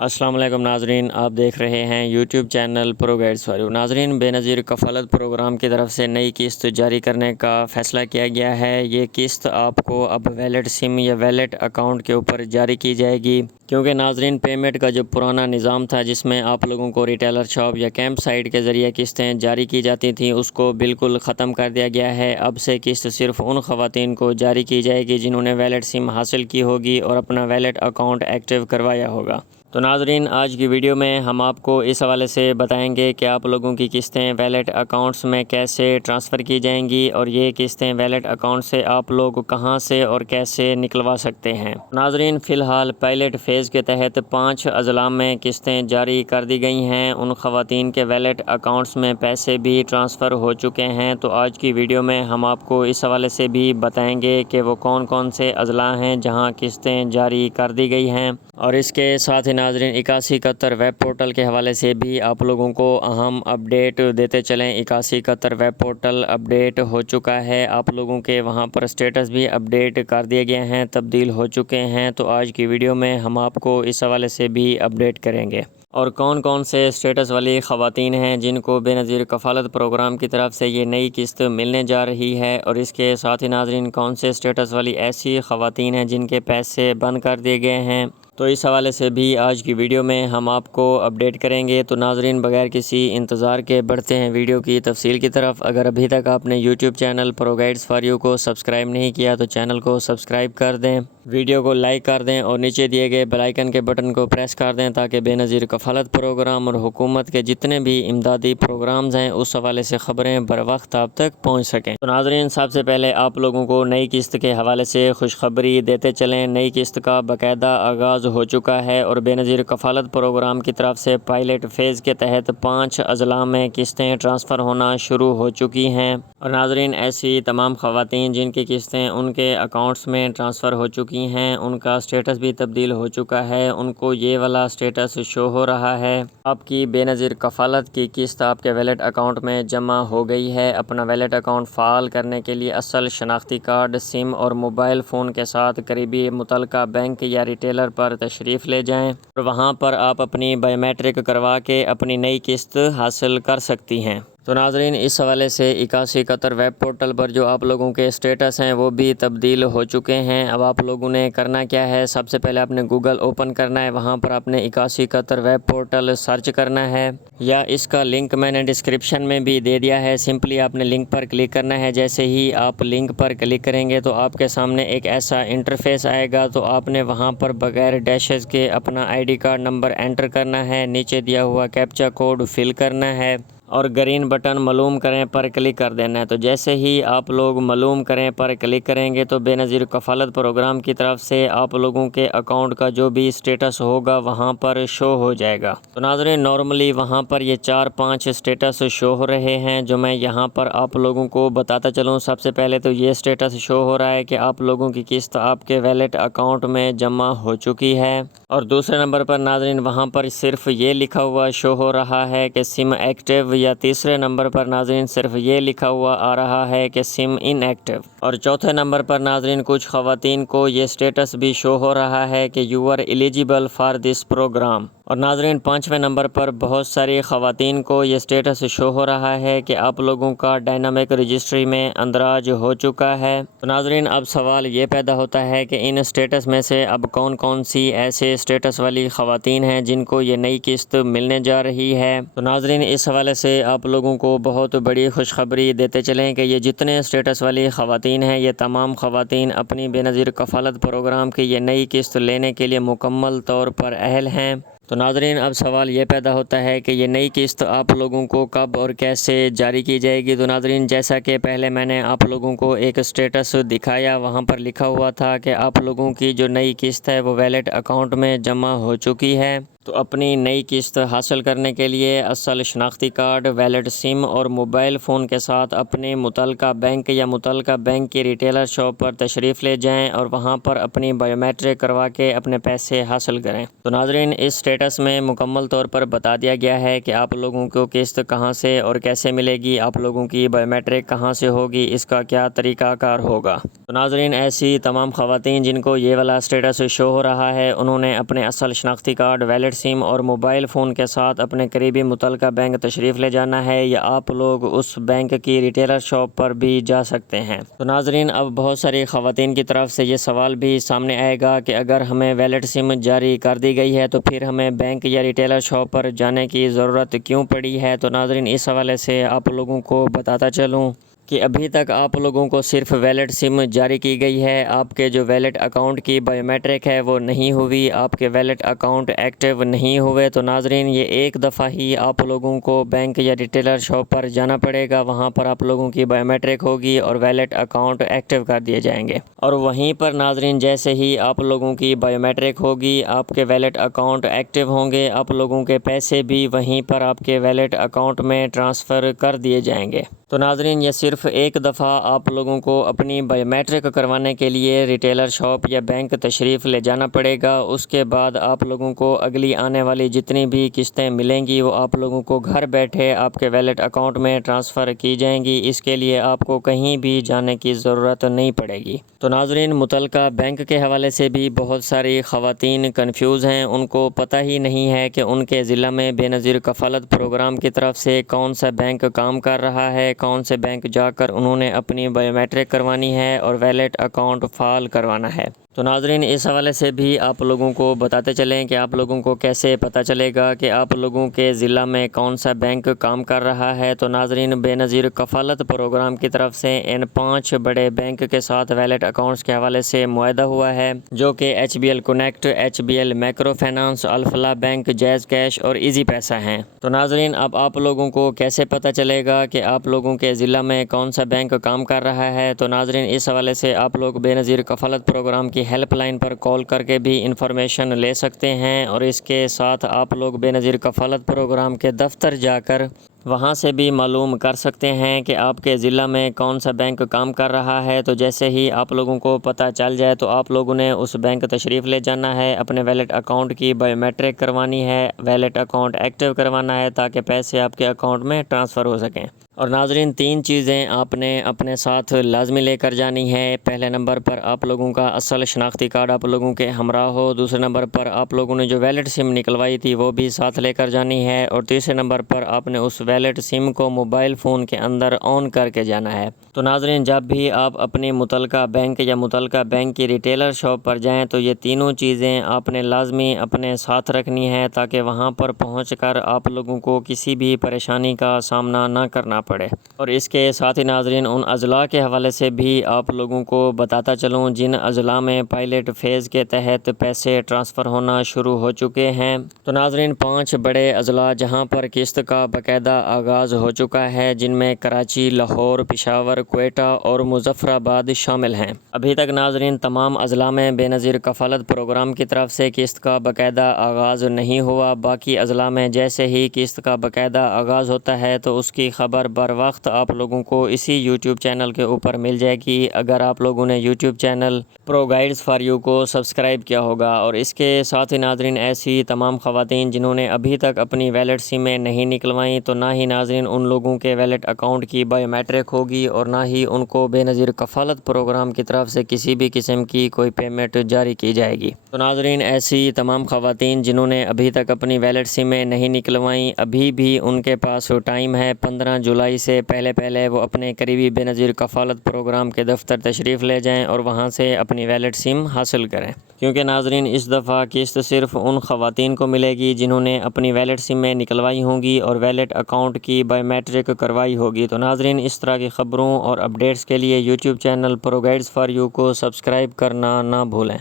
السلام علیکم ناظرین، آپ دیکھ رہے ہیں YouTube channel pro guides for you. ناظرین، بے نظیر کفالت پروگرام کی طرف سے نئی قسط جاری کرنے کا فیصلہ کیا گیا ہے۔ یہ قسط آپ کو اب ویلٹ سم یا ویلٹ اکاؤنٹ کے اوپر جاری کی جائے گی، کیونکہ ناظرین پیمنٹ کا جو پرانا نظام تھا جس میں آپ لوگوں کو ریٹیلر شاپ یا کیمپ سائٹ کے ذریعے قسطیں جاری کی جاتی تھیں، اس کو بالکل ختم کر دیا گیا ہے۔ اب سے قسط صرف ان خواتین کو جاری کی جائے گی جنہوں نے ویلٹ سم حاصل کی ہوگی اور اپنا ویلٹ اکاؤنٹ ایکٹیو کروایا ہوگا۔ تو ناظرین، آج کی ویڈیو میں ہم آپ کو اس حوالے سے بتائیں گے کہ آپ لوگوں کی قسطیں ویلٹ اکاؤنٹس میں کیسے ٹرانسفر کی جائیں گی، اور یہ قسطیں ویلٹ اکاؤنٹ سے آپ لوگ کہاں سے اور کیسے نکلوا سکتے ہیں۔ ناظرین، فی الحال پائلٹ فیز کے تحت 5 اضلاع میں قسطیں جاری کر دی گئی ہیں۔ ان خواتین کے ویلٹ اکاؤنٹس میں پیسے بھی ٹرانسفر ہو چکے ہیں۔ تو آج کی ویڈیو میں ہم آپ کو اس حوالے سے بھی بتائیں گے کہ وہ کون کون سے اضلاع ہیں جہاں قسطیں جاری کر دی گئی ہیں، اور اس کے ساتھ ہی ناظرین 8171 ویب پورٹل کے حوالے سے بھی آپ لوگوں کو اہم اپڈیٹ دیتے چلیں۔ 8171 ویب پورٹل اپڈیٹ ہو چکا ہے، آپ لوگوں کے وہاں پر سٹیٹس بھی اپڈیٹ کر دیے گئے ہیں، تبدیل ہو چکے ہیں۔ تو آج کی ویڈیو میں ہم آپ کو اس حوالے سے بھی اپڈیٹ کریں گے، اور کون کون سے سٹیٹس والی خواتین ہیں جن کو بے نظیر کفالت پروگرام کی طرف سے یہ نئی قسط ملنے جا رہی ہے، اور اس کے ساتھ ہی ناظرین کون سے سٹیٹس والی ایسی خواتین ہیں جن کے پیسے بند کر دیے گئے ہیں، تو اس حوالے سے بھی آج کی ویڈیو میں ہم آپ کو اپڈیٹ کریں گے۔ تو ناظرین، بغیر کسی انتظار کے بڑھتے ہیں ویڈیو کی تفصیل کی طرف۔ اگر ابھی تک آپ نے YouTube channel pro guides for you کو سبسکرائب نہیں کیا تو چینل کو سبسکرائب کر دیں، ویڈیو کو لائک کر دیں، اور نیچے دیے گئے بیل آئیکن کے بٹن کو پریس کر دیں تاکہ بے نظیر کفالت پروگرام اور حکومت کے جتنے بھی امدادی پروگرامز ہیں اس حوالے سے خبریں بر وقت آپ تک پہنچ سکیں۔ تو ناظرین، سب سے پہلے آپ لوگوں کو نئی قسط کے حوالے سے خوشخبری دیتے چلیں۔ نئی قسط کا باقاعدہ آغاز ہو چکا ہے، اور بے نظیر کفالت پروگرام کی طرف سے پائلٹ فیز کے تحت 5 اضلاع میں قسطیں ٹرانسفر ہونا شروع ہو چکی ہیں۔ اور ناظرین، ایسی تمام خواتین جن کی قسطیں ان کے اکاؤنٹس میں ٹرانسفر ہو چکی ہیں، ان کا سٹیٹس بھی تبدیل ہو چکا ہے، ان کو یہ والا سٹیٹس شو ہو رہا ہے، آپ کی بے نظیر کفالت کی قسط آپ کے ویلٹ اکاؤنٹ میں جمع ہو گئی ہے۔ اپنا ویلٹ اکاؤنٹ فعال کرنے کے لیے اصل شناختی کارڈ، سم اور موبائل فون کے ساتھ قریبی متعلقہ بینک یا ریٹیلر پر تشریف لے جائیں، اور وہاں پر آپ اپنی بائیو میٹرک کروا کے اپنی نئی قسط حاصل کر سکتی ہیں۔ تو ناظرین، اس حوالے سے 8171 ویب پورٹل پر جو آپ لوگوں کے سٹیٹس ہیں وہ بھی تبدیل ہو چکے ہیں۔ اب آپ لوگوں نے کرنا کیا ہے، سب سے پہلے آپ نے گوگل اوپن کرنا ہے، وہاں پر آپ نے 8171 ویب پورٹل سرچ کرنا ہے، یا اس کا لنک میں نے ڈسکرپشن میں بھی دے دیا ہے۔ سمپلی آپ نے لنک پر کلک کرنا ہے۔ جیسے ہی آپ لنک پر کلک کریں گے تو آپ کے سامنے ایک ایسا انٹرفیس آئے گا، تو آپ نے وہاں پر بغیر ڈیشز کے اپنا ID کارڈ نمبر انٹر کرنا ہے، نیچے دیا ہوا کیپچا کوڈ فل کرنا ہے، اور گرین بٹن معلوم کریں پر کلک کر دینا ہے۔ تو جیسے ہی آپ لوگ معلوم کریں پر کلک کریں گے تو بے نظیر کفالت پروگرام کی طرف سے آپ لوگوں کے اکاؤنٹ کا جو بھی سٹیٹس ہوگا وہاں پر شو ہو جائے گا۔ تو ناظرین، نارملی وہاں پر یہ 4-5 سٹیٹس شو ہو رہے ہیں جو میں یہاں پر آپ لوگوں کو بتاتا چلوں۔ سب سے پہلے تو یہ سٹیٹس شو ہو رہا ہے کہ آپ لوگوں کی قسط آپ کے ویلٹ اکاؤنٹ میں جمع ہو چکی ہے، اور دوسرے نمبر پر ناظرین وہاں پر صرف یہ لکھا ہوا شو ہو رہا ہے کہ سم ایکٹیو، یا تیسرے نمبر پر ناظرین صرف یہ لکھا ہوا آ رہا ہے کہ سم ان ایکٹیو، اور چوتھے نمبر پر ناظرین کچھ خواتین کو یہ سٹیٹس بھی شو ہو رہا ہے کہ you are eligible for this programme, اور ناظرین 5ویں نمبر پر بہت ساری خواتین کو یہ سٹیٹس شو ہو رہا ہے کہ آپ لوگوں کا ڈائنامک رجسٹری میں اندراج ہو چکا ہے۔ تو ناظرین، اب سوال یہ پیدا ہوتا ہے کہ ان سٹیٹس میں سے اب کون کون سی ایسے سٹیٹس والی خواتین ہیں جن کو یہ نئی قسط ملنے جا رہی ہے۔ تو ناظرین، اس حوالے سے آپ لوگوں کو بہت بڑی خوشخبری دیتے چلیں کہ یہ جتنے سٹیٹس والی خواتین ہیں، یہ تمام خواتین اپنی بے نظیر کفالت پروگرام کی یہ نئی قسط لینے کے لیے مکمل طور پر اہل ہیں۔ تو ناظرین، اب سوال یہ پیدا ہوتا ہے کہ یہ نئی قسط آپ لوگوں کو کب اور کیسے جاری کی جائے گی۔ تو ناظرین، جیسا کہ پہلے میں نے آپ لوگوں کو ایک سٹیٹس دکھایا، وہاں پر لکھا ہوا تھا کہ آپ لوگوں کی جو نئی قسط ہے وہ ویلٹ اکاؤنٹ میں جمع ہو چکی ہے۔ تو اپنی نئی قسط حاصل کرنے کے لیے اصل شناختی کارڈ، ویلٹ سم اور موبائل فون کے ساتھ اپنے متعلقہ بینک یا متعلقہ بینک کی ریٹیلر شاپ پر تشریف لے جائیں، اور وہاں پر اپنی بائیو میٹرک کروا کے اپنے پیسے حاصل کریں۔ تو ناظرین، اس سٹیٹس میں مکمل طور پر بتا دیا گیا ہے کہ آپ لوگوں کو قسط کہاں سے اور کیسے ملے گی، آپ لوگوں کی بائیو میٹرک کہاں سے ہوگی، اس کا کیا طریقہ کار ہوگا۔ تو ناظرین، ایسی تمام خواتین جن کو یہ والا سٹیٹس شو ہو رہا ہے، انہوں نے اپنے اصل شناختی کارڈ، ویلٹ سم اور موبائل فون کے ساتھ اپنے قریبی متعلقہ بینک تشریف لے جانا ہے، یا آپ لوگ اس بینک کی ریٹیلر شاپ پر بھی جا سکتے ہیں۔ تو ناظرین، اب بہت ساری خواتین کی طرف سے یہ سوال بھی سامنے آئے گا کہ اگر ہمیں ویلٹ سم جاری کر دی گئی ہے تو پھر ہمیں بینک یا ریٹیلر شاپ پر جانے کی ضرورت کیوں پڑی ہے؟ تو ناظرین، اس حوالے سے آپ لوگوں کو بتاتا چلوں کہ ابھی تک آپ لوگوں کو صرف ویلٹ سم جاری کی گئی ہے، آپ کے جو ویلٹ اکاؤنٹ کی بائیو میٹرک ہے وہ نہیں ہوئی، آپ کے ویلٹ اکاؤنٹ ایکٹیو نہیں ہوئے۔ تو ناظرین، یہ ایک دفعہ ہی آپ لوگوں کو بینک یا ریٹیلر شاپ پر جانا پڑے گا، وہاں پر آپ لوگوں کی بائیو میٹرک ہوگی اور ویلٹ اکاؤنٹ ایکٹیو کر دیے جائیں گے، اور وہیں پر ناظرین جیسے ہی آپ لوگوں کی بائیو میٹرک ہوگی، آپ کے ویلٹ اکاؤنٹ ایکٹیو ہوں گے، آپ لوگوں کے پیسے بھی وہیں پر آپ کے ویلٹ اکاؤنٹ میں ٹرانسفر کر دیے جائیں گے۔ تو ناظرین، یہ صرف ایک دفعہ آپ لوگوں کو اپنی بائیو میٹرک کروانے کے لیے ریٹیلر شاپ یا بینک تشریف لے جانا پڑے گا۔ اس کے بعد آپ لوگوں کو اگلی آنے والی جتنی بھی قسطیں ملیں گی وہ آپ لوگوں کو گھر بیٹھے آپ کے ویلٹ اکاؤنٹ میں ٹرانسفر کی جائیں گی۔ اس کے لیے آپ کو کہیں بھی جانے کی ضرورت نہیں پڑے گی۔ تو ناظرین، متعلقہ بینک کے حوالے سے بھی بہت ساری خواتین کنفیوز ہیں، ان کو پتہ ہی نہیں ہے کہ ان کے ضلع میں بے نظیر کفالت پروگرام کی طرف سے کون سا بینک کام کر رہا ہے، کون سے بینک جا کر انہوں نے اپنی بائیو میٹرک کروانی ہے اور ویلٹ اکاؤنٹ فعال کروانا ہے۔ تو ناظرین، اس حوالے سے بھی آپ لوگوں کو بتاتے چلیں کہ آپ لوگوں کو کیسے پتہ چلے گا کہ آپ لوگوں کے ضلع میں کون سا بینک کام کر رہا ہے۔ تو ناظرین، بے نظیر کفالت پروگرام کی طرف سے ان 5 بڑے بینک کے ساتھ ویلٹ اکاؤنٹس کے حوالے سے معاہدہ ہوا ہے، جو کہ HBL connect, HBL micro finance, الفلاح بینک، جیز کیش اور ایزی پیسہ ہیں۔ تو ناظرین، اب آپ لوگوں کو کیسے پتہ چلے گا کہ آپ لوگوں کے ضلع میں کون سا بینک کام کر رہا ہے؟ تو ناظرین، اس حوالے سے آپ لوگ بے نظیر کفالت پروگرام کی ہیلپ لائن پر کال کر کے بھی انفارمیشن لے سکتے ہیں، اور اس کے ساتھ آپ لوگ بے نظیر کفالت پروگرام کے دفتر جا کر وہاں سے بھی معلوم کر سکتے ہیں کہ آپ کے ضلع میں کون سا بینک کام کر رہا ہے۔ تو جیسے ہی آپ لوگوں کو پتہ چل جائے تو آپ لوگوں نے اس بینک تشریف لے جانا ہے، اپنے ویلٹ اکاؤنٹ کی بائیو میٹرک کروانی ہے، ویلٹ اکاؤنٹ ایکٹیو کروانا ہے تاکہ پیسے آپ کے اکاؤنٹ میں ٹرانسفر ہو سکیں۔ اور ناظرین، 3 چیزیں آپ نے اپنے ساتھ لازمی لے کر جانی ہے۔ پہلے نمبر پر آپ لوگوں کا اصل شناختی کارڈ آپ لوگوں کے ہمراہ ہو، دوسرے نمبر پر آپ لوگوں نے جو ویلٹ سم نکلوائی تھی وہ بھی ساتھ لے کر جانی ہے، اور تیسرے نمبر پر آپ نے اس ویلٹ سم کو موبائل فون کے اندر آن کر کے جانا ہے۔ تو ناظرین، جب بھی آپ اپنی متعلقہ بینک یا متعلقہ بینک کی ریٹیلر شاپ پر جائیں تو یہ تینوں چیزیں آپ نے لازمی اپنے ساتھ رکھنی ہے، تاکہ وہاں پر پہنچ کر آپ لوگوں کو کسی بھی پریشانی کا سامنا نہ کرنا پڑے۔ اور اس کے ساتھ ہی ناظرین، ان اضلاع کے حوالے سے بھی آپ لوگوں کو بتاتا چلوں جن اضلاع میں پائلٹ فیز کے تحت پیسے ٹرانسفر ہونا شروع ہو چکے ہیں۔ تو ناظرین، 5 بڑے اضلاع جہاں پر قسط کا باقاعدہ آغاز ہو چکا ہے، جن میں کراچی، لاہور، پشاور، کوئٹہ اور مظفر آباد شامل ہیں۔ ابھی تک ناظرین تمام اضلاع میں بے نظیر کفالت پروگرام کی طرف سے قسط کا باقاعدہ آغاز نہیں ہوا۔ باقی اضلاع میں جیسے ہی قسط کا باقاعدہ آغاز ہوتا ہے تو اس کی خبر بر وقت آپ لوگوں کو اسی یوٹیوب چینل کے اوپر مل جائے گی، اگر آپ لوگوں نے YouTube channel pro guides for you کو سبسکرائب کیا ہوگا۔ اور اس کے ساتھ ہی ناظرین، ایسی تمام خواتین جنہوں نے ابھی تک اپنی ویلٹ سمیں نہیں نکلوائیں، تو نہ ہی ناظرین ان لوگوں کے ویلٹ اکاؤنٹ کی بائیو میٹرک ہوگی، اور نہ ہی ان کو بے نظیر کفالت پروگرام کی طرف سے کسی بھی قسم کی کوئی پیمنٹ جاری کی جائے گی۔ تو ناظرین، ایسی تمام خواتین جنہوں نے ابھی تک اپنی ویلٹ سمیں نہیں نکلوائیں، ابھی بھی ان کے پاس ٹائم ہے۔ 15 جولائی سے پہلے وہ اپنے قریبی بے نظیر کفالت پروگرام کے دفتر تشریف لے جائیں اور وہاں سے اپنی ویلٹ سم حاصل کریں، کیونکہ ناظرین اس دفعہ قسط صرف ان خواتین کو ملے گی جنہوں نے اپنی ویلٹ سمیں نکلوائی ہوں گی اور ویلٹ اکاؤنٹ کی بائیو میٹرک کروائی ہوگی۔ تو ناظرین، اس طرح کی خبروں اور اپڈیٹس کے لیے YouTube channel pro guides for you کو سبسکرائب کرنا نہ بھولیں۔